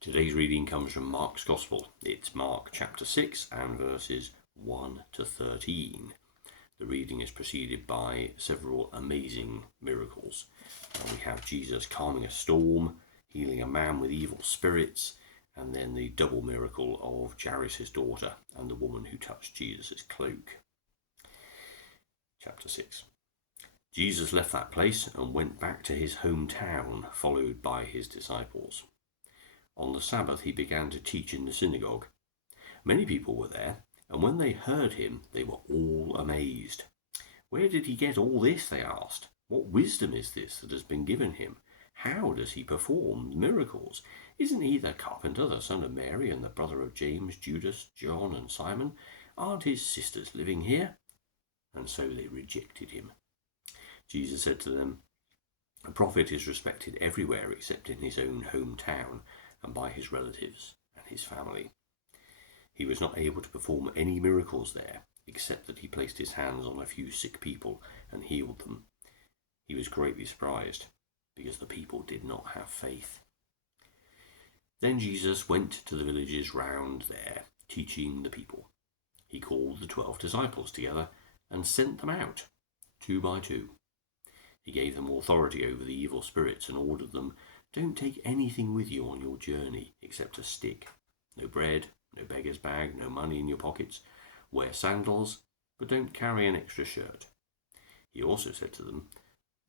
Today's reading comes from Mark's Gospel. It's Mark chapter 6 and verses 1 to 13. The reading is preceded by several amazing miracles. We have Jesus calming a storm, healing a man with evil spirits, and then the double miracle of Jairus' daughter and the woman who touched Jesus' cloak. Chapter 6. Jesus left that place and went back to his hometown, followed by his disciples. On the Sabbath he began to teach in the synagogue. Many people were there, and when they heard him, they were all amazed. "Where did he get all this?" they asked. "What wisdom is this that has been given him? How does he perform miracles? Isn't he the carpenter, the son of Mary, and the brother of James, Judas, John, and Simon? Aren't his sisters living here?" And so they rejected him. Jesus said to them, "A prophet is respected everywhere except in his own hometown and by his relatives and his family." He was not able to perform any miracles there, except that he placed his hands on a few sick people and healed them. He was greatly surprised, because the people did not have faith. Then Jesus went to the villages round there, teaching the people. He called the 12 disciples together and sent them out, 2 by 2. He gave them authority over the evil spirits and ordered them, "Don't take anything with you on your journey except a stick. No bread, no beggar's bag, no money in your pockets. Wear sandals, but don't carry an extra shirt." He also said to them,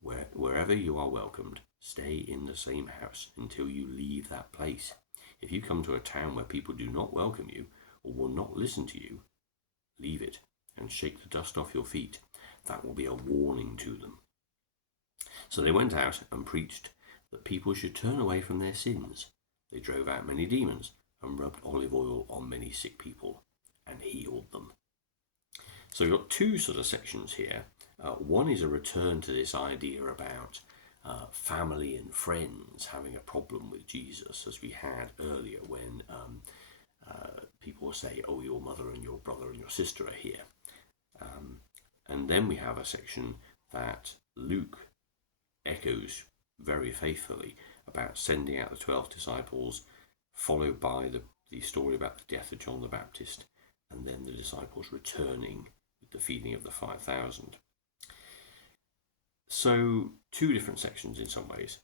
Wherever you are welcomed, stay in the same house until you leave that place. If you come to a town where people do not welcome you or will not listen to you, leave it and shake the dust off your feet. That will be a warning to them." So they went out and preached that people should turn away from their sins. They drove out many demons and rubbed olive oil on many sick people and healed them. So we've got two sort of sections here. One is a return to this idea about family and friends having a problem with Jesus, as we had earlier when people say, "Oh, your mother and your brother and your sister are here." And then we have a section that Luke echoes very faithfully about sending out the 12 disciples, followed by the story about the death of John the Baptist, and then the disciples returning with the feeding of the 5,000. So, two different sections in some ways.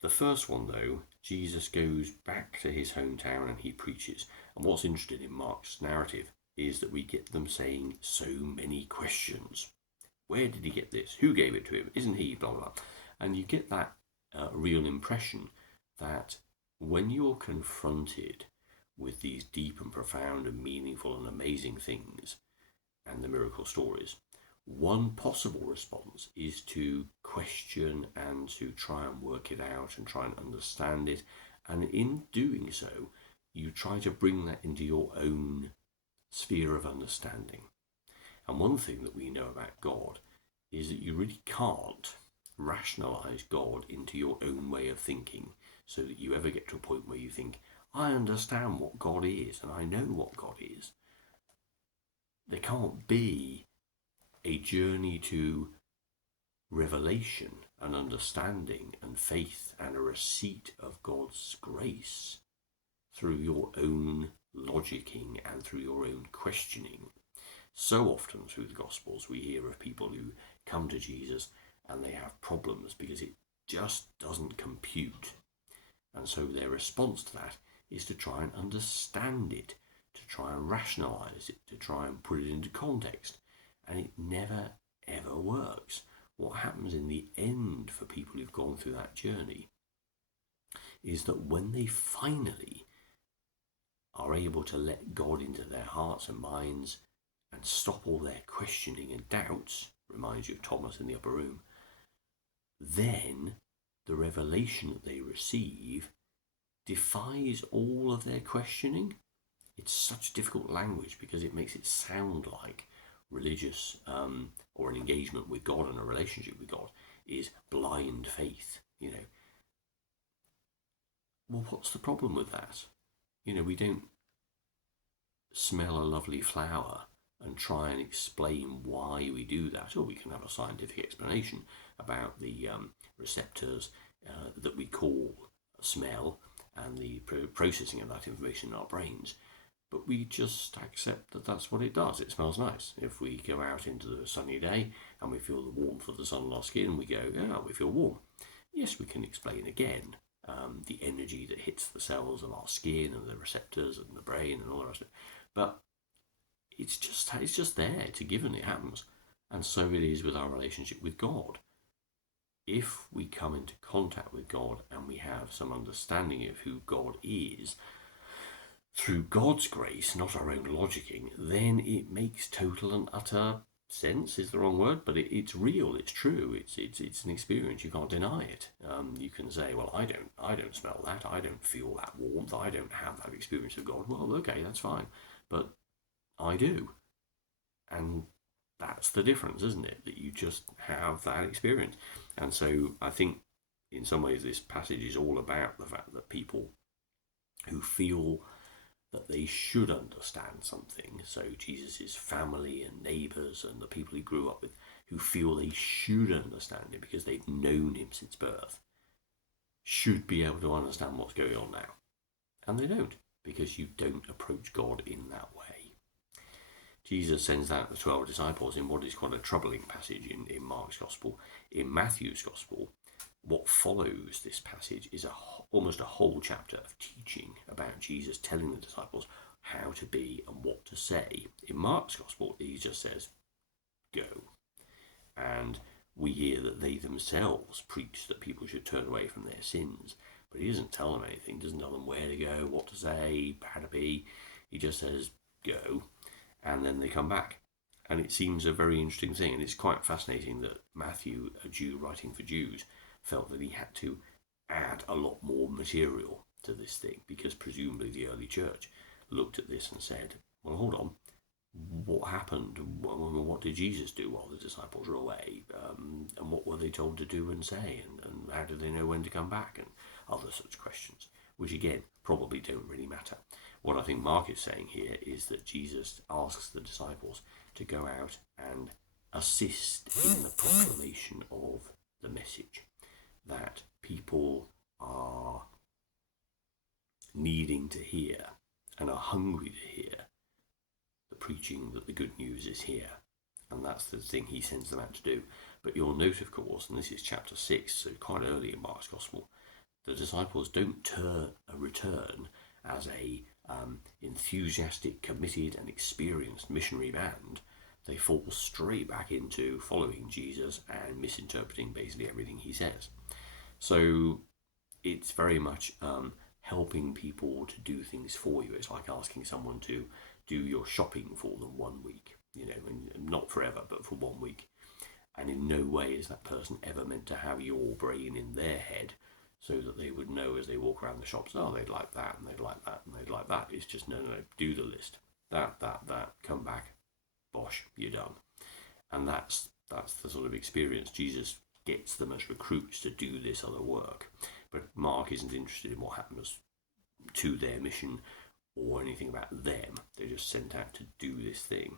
The first one, though, Jesus goes back to his hometown and he preaches. And what's interesting in Mark's narrative is that we get them saying so many questions. Where did he get this? Who gave it to him? Isn't he? Blah, blah, blah. And you get that real impression that when you're confronted with these deep and profound and meaningful and amazing things and the miracle stories, one possible response is to question and to try and work it out and try and understand it. And in doing so, you try to bring that into your own sphere of understanding. And one thing that we know about God is that you really can't rationalize God into your own way of thinking so that you ever get to a point where you think, "I understand what God is and I know what God is." There can't be a journey to revelation and understanding and faith and a receipt of God's grace through your own logicking and through your own questioning. So often through the Gospels we hear of people who come to Jesus and they have problems because it just doesn't compute. And so their response to that is to try and understand it, to try and rationalize it, to try and put it into context. And it never, ever works. What happens in the end for people who've gone through that journey is that when they finally are able to let God into their hearts and minds and stop all their questioning and doubts, reminds you of Thomas in the upper room, then the revelation that they receive defies all of their questioning. It's such difficult language because it makes it sound like religious or an engagement with God and a relationship with God is blind faith. Well, what's the problem with that? We don't smell a lovely flower and try and explain why we do that, or we can have a scientific explanation about the receptors that we call smell and the processing of that information in our brains. But we just accept that that's what it does. It smells nice. If we go out into the sunny day and we feel the warmth of the sun on our skin, we go, yeah, we feel warm. Yes, we can explain again the energy that hits the cells of our skin and the receptors and the brain and all the rest of it. But it's just there. It's a given. It happens. And so it is with our relationship with God. If we come into contact with God and we have some understanding of who God is, through God's grace, not our own logicking, then it makes total and utter sense, is the wrong word, but it's real, it's true, it's an experience, you can't deny it. You can say, well, I don't smell that, I don't feel that warmth, I don't have that experience of God. Well, okay, that's fine, but I do. And that's the difference, isn't it? That you just have that experience. And so I think in some ways this passage is all about the fact that people who feel that they should understand something, so Jesus' family and neighbours and the people he grew up with, who feel they should understand him because they've known him since birth, should be able to understand what's going on now. And they don't, because you don't approach God in that way. Jesus sends out the 12 disciples in what is quite a troubling passage in Mark's Gospel. In Matthew's Gospel, what follows this passage is almost a whole chapter of teaching about Jesus telling the disciples how to be and what to say. In Mark's Gospel, he just says, go. And we hear that they themselves preach that people should turn away from their sins. But he doesn't tell them anything, doesn't tell them where to go, what to say, how to be. He just says, go. And then they come back. And it seems a very interesting thing. And it's quite fascinating that Matthew, a Jew writing for Jews, felt that he had to add a lot more material to this thing, because presumably the early church looked at this and said, well, hold on, what happened? What did Jesus do while the disciples were away? And what were they told to do and say? And how did they know when to come back? And other such questions, which again, probably don't really matter. What I think Mark is saying here is that Jesus asks the disciples to go out and assist in the proclamation of the message that people are needing to hear and are hungry to hear, the preaching that the good news is here. And that's the thing he sends them out to do. But you'll note, of course, and this is chapter 6, so quite early in Mark's Gospel, the disciples don't return as a enthusiastic, committed and experienced missionary band. They fall straight back into following Jesus and misinterpreting basically everything he says. So it's very much helping people to do things for you. It's like asking someone to do your shopping for them 1 week, and not forever, but for 1 week. And in no way is that person ever meant to have your brain in their head so that they would know as they walk around the shops, oh, they'd like that, and they'd like that, and they'd like that. It's just, no, do the list. That, come back, bosh, you're done. And that's the sort of experience Jesus gets them as recruits to do this other work. But Mark isn't interested in what happens to their mission or anything about them. They're just sent out to do this thing.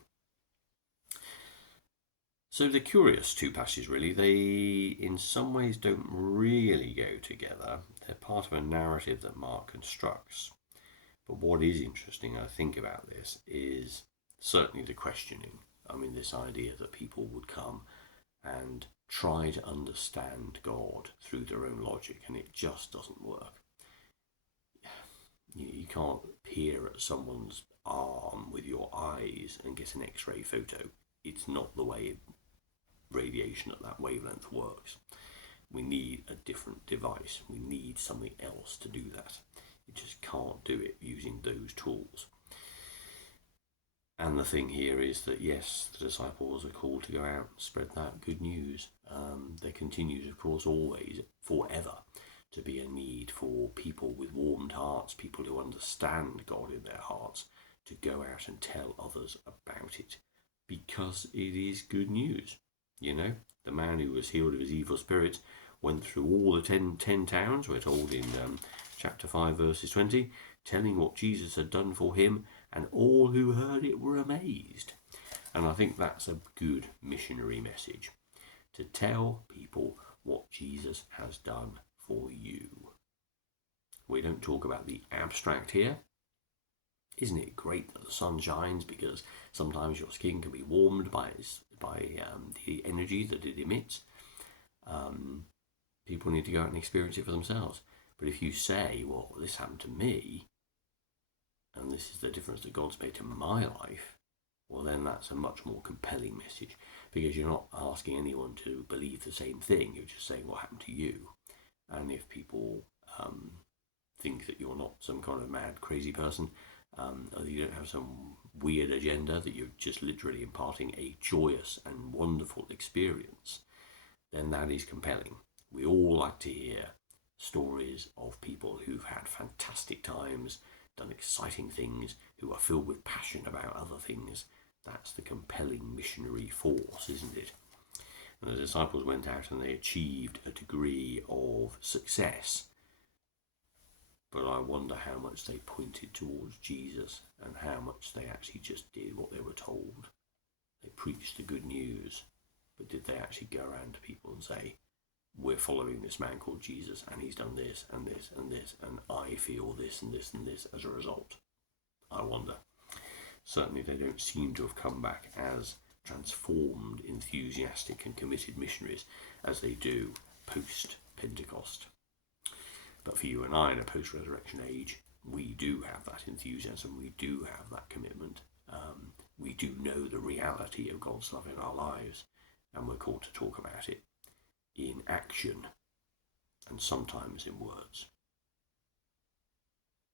So they're curious, two passages really. They in some ways don't really go together. They're part of a narrative that Mark constructs. But what is interesting, I think, about this is certainly the questioning. I mean, this idea that people would come and try to understand God through their own logic, and it just doesn't work. You can't peer at someone's arm with your eyes and get an X-ray photo. It's not the way radiation at that wavelength works. We need a different device. We need something else to do that. You just can't do it using those tools. And the thing here is that, yes, the disciples are called to go out and spread that good news. There continues, of course, always, forever, to be a need for people with warmed hearts, people who understand God in their hearts, to go out and tell others about it, because it is good news. The man who was healed of his evil spirits went through all the 10 towns, we're told in chapter 5, verses 20, telling what Jesus had done for him, and all who heard it were amazed. And I think that's a good missionary message, to tell people what Jesus has done for you. We don't talk about the abstract here. Isn't it great that the sun shines? Because sometimes your skin can be warmed by the energy that it emits. People need to go out and experience it for themselves. But if you say, well, this happened to me, and this is the difference that God's made to my life, well, then that's a much more compelling message, because you're not asking anyone to believe the same thing. You're just saying what happened to you. And if people think that you're not some kind of mad, crazy person, or you don't have some weird agenda, that you're just literally imparting a joyous and wonderful experience, then that is compelling. We all like to hear stories of people who've had fantastic times, done exciting things, who are filled with passion about other things. That's the compelling missionary force, isn't it? And the disciples went out and they achieved a degree of success. But I wonder how much they pointed towards Jesus and how much they actually just did what they were told. They preached the good news, but did they actually go around to people and say, we're following this man called Jesus and he's done this and this and this and I feel this and this and this as a result? I wonder. Certainly they don't seem to have come back as transformed, enthusiastic and committed missionaries as they do post-Pentecost. But for you and I in a post-resurrection age, we do have that enthusiasm, we do have that commitment, we do know the reality of God's love in our lives, and we're called to talk about it in action and sometimes in words.